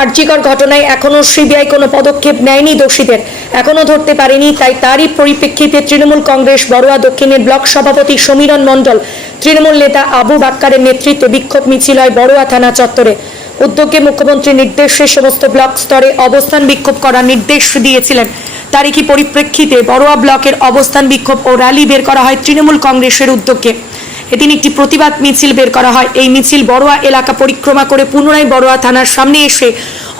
আর্যিকর ঘটনায় এখনও সিবিআই কোনো পদক্ষেপ নেয়নি দোষীদের। এখনও ধরতে পারেনি, তাই তারই পরিপ্রেক্ষিতে তৃণমূল কংগ্রেস, বড়ুয়া দক্ষিণের ব্লক সভাপতি সমীরণ মণ্ডল, তৃণমূল নেতা আবু বাক্কারের নেতৃত্বে বিক্ষোভ মিছিল হয় বড়ুয়া থানা চত্বরে। উদ্যোগে মুখ্যমন্ত্রীর নির্দেশে সমস্ত ব্লক স্তরে অবস্থান বিক্ষোভ করার নির্দেশ দিয়েছিলেন। তারই কি পরিপ্রেক্ষিতে বড়ুয়া ব্লকের অবস্থান বিক্ষোভ ও র্যালি বের করা হয় তৃণমূল কংগ্রেসের উদ্যোগে। এদিন একটি প্রতিবাদ মিছিল বের করা হয়। এই মিছিল বড়ুয়া এলাকা পরিক্রমা করে পুনরায় বড়ুয়া থানার সামনে এসে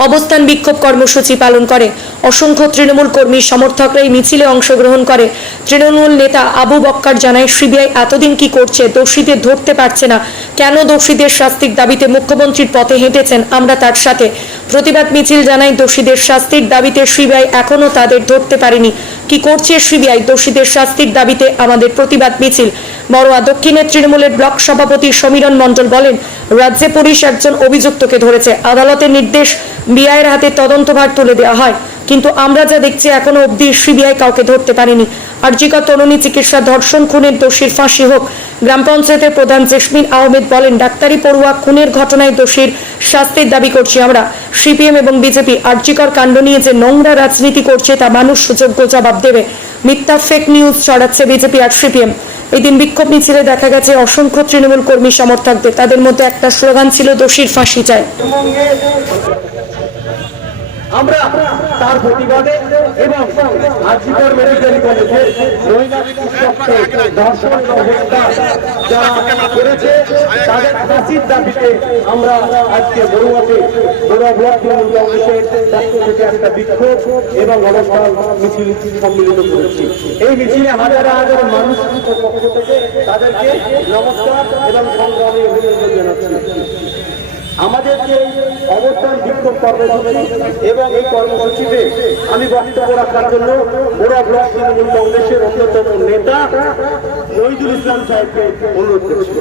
অবস্থান বিক্ষোভ কর্মসূচি পালন করে। অসংখ্য তৃণমূল কর্মী সমর্থকরা এই মিছিলে অংশগ্রহণ করে। তৃণমূল নেতা আবু বক্কার জানায়, সিবিআই এতদিন কি করছে? দোষীদের ধরতে পারছে না। কেন দোষীদের শাস্তির দাবিতে মুখ্যমন্ত্রীর পথে হেঁটেছেন আমরা তার সাথে? প্রতিবাদ মিছিল জানায় দোষীদের শাস্তির দাবিতে সিবিআই এখনও তাদের ধরতে পারেনি। কি করছে সিবিআই? দোষীদের শাস্তির দাবিতে আমাদের প্রতিবাদ মিছিল। বড়োয়া দক্ষিণের তৃণমূলের ব্লক সভাপতি সমীরণ মণ্ডল বলেন, রাজ্যে পুলিশ একজন অভিযুক্তকে ধরেছে। আদালতের নির্দেশ বিআইয়ের হাতে তদন্তভার তুলে দেওয়া হয়। কিন্তু আমরা যা দেখছি এখনও অবধি সিবিআই কাউকে ধরতে পারেনি। আর্জিকর তরুণী চিকিৎসা ধর্ষণ, খুনের দোষীর ফাঁসি হোক, গ্রাম পঞ্চায়েতের প্রধান জেসমিন আহমেদ বলেন, ডাক্তারি পড়ুয়া খুনের ঘটনায় দোষীর শাস্তির দাবি করছি আমরা। সিপিএম এবং বিজেপি আর্জিকর কাণ্ড নিয়ে যে নোংরা রাজনীতি করছে তা মানুষ সুযোগ্য জবাব দেবে। মিথ্যা ফেক নিউজ ছড়াচ্ছে বিজেপি আর সিপিএম। এদিন বিক্ষোভ মিছিলে দেখা গেছে অসংখ্য তৃণমূল কর্মী সমর্থকদের। তাদের মধ্যে একটা স্লোগান ছিল, দোষীর ফাঁসি চায় আমরা তার প্রতিবাদে এবং আজিকর মেডিকেল কলেজে মহিলা হত্যা যারা করেছে, তাদের ফাঁসির দাবিতে আমরা আজকে বড়ুয়াতে, বড়ুয়া ব্লক থেকে একটা বিক্ষোভ এবং মিছিল সম্মিলিত করেছি। এই মিছিলে হাজার হাজার মানুষ পক্ষ থেকে তাদেরকে নমস্কার এবং সংগ্রামী অভিনন্দন জানাচ্ছি। আমাদের যে অবস্থান বিক্ষোভ কর্মসূচি এবং এই কর্মসূচিতে আমি বক্তব্য রাখার জন্য মোড়া ব্লক তৃণমূল কংগ্রেসের অন্যতম নেতা মহিদুল ইসলাম সাহেবকে অনুরোধ করছি।